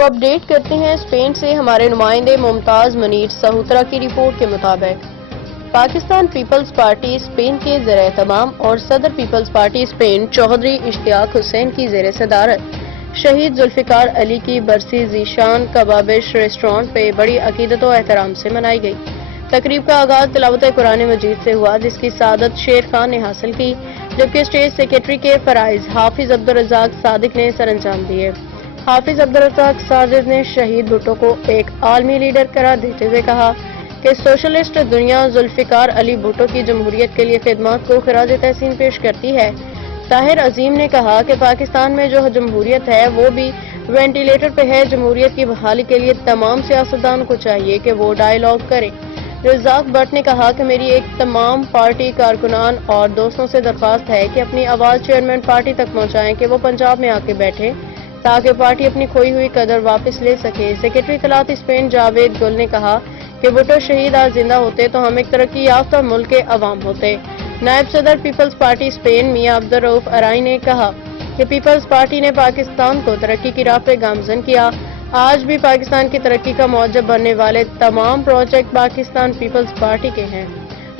اب اپڈیٹ کرتے ہیں اسپین سے ہمارے نمائندے ممتاز منیر سہوترا کی رپورٹ کے مطابق پاکستان پیپلز پارٹی اسپین کے زیر اہتمام اور صدر پیپلز پارٹی اسپین چوہدری اشتیاق حسین کی زیر صدارت شہید ذوالفقار علی کی برسی ذیشان کبابش ریسٹورانٹ پہ بڑی عقیدت و احترام سے منائی گئی۔ تقریب کا آغاز تلاوت قرآن مجید سے ہوا، جس کی سعادت شیر خان نے حاصل کی، جبکہ اسٹیج سیکرٹری کے فرائض حافظ عبدالرزاق صادق نے سر انجام دیے۔ حافظ عبدالرزاق صادق نے شہید بھٹو کو ایک عالمی لیڈر قرار دیتے ہوئے کہا کہ سوشلسٹ دنیا ذوالفقار علی بھٹو کی جمہوریت کے لیے خدمات کو خراج تحسین پیش کرتی ہے۔ طاہر عظیم نے کہا کہ پاکستان میں جو جمہوریت ہے وہ بھی وینٹیلیٹر پہ ہے۔ جمہوریت کی بحالی کے لیے تمام سیاستدان کو چاہیے کہ وہ ڈائیلاگ کریں۔ رزاق بٹ نے کہا کہ میری ایک تمام پارٹی کارکنان اور دوستوں سے درخواست ہے کہ اپنی آواز چیئرمین پارٹی تک پہنچائیں کہ وہ پنجاب میں آ کے بیٹھیں تاکہ پارٹی اپنی کھوئی ہوئی قدر واپس لے سکے۔ سیکرٹری اطلاعات اسپین جاوید گل نے کہا کہ بھٹو شہید آج زندہ ہوتے تو ہم ایک ترقی یافتہ ملک کے عوام ہوتے۔ نائب صدر پیپلز پارٹی اسپین میاں عبدالرؤف ارائی نے کہا کہ پیپلز پارٹی نے پاکستان کو ترقی کی راہ پہ گامزن کیا۔ آج بھی پاکستان کی ترقی کا موجب بننے والے تمام پروجیکٹ پاکستان پیپلز پارٹی کے ہیں۔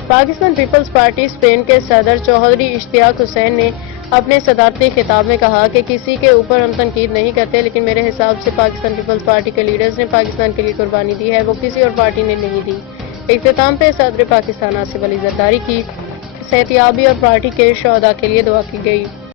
پاکستان پیپلز پارٹی اسپین کے صدر چوہدری اشتیاق حسین نے اپنے صدارتی خطاب میں کہا کہ کسی کے اوپر ہم تنقید نہیں کرتے، لیکن میرے حساب سے پاکستان پیپلز پارٹی کے لیڈرز نے پاکستان کے لیے قربانی دی ہے، وہ کسی اور پارٹی نے نہیں دی۔ اختتام پہ صدر پاکستان آصف علی زرداری کی صحتیابی اور پارٹی کے شہداء کے لیے دعا کی گئی۔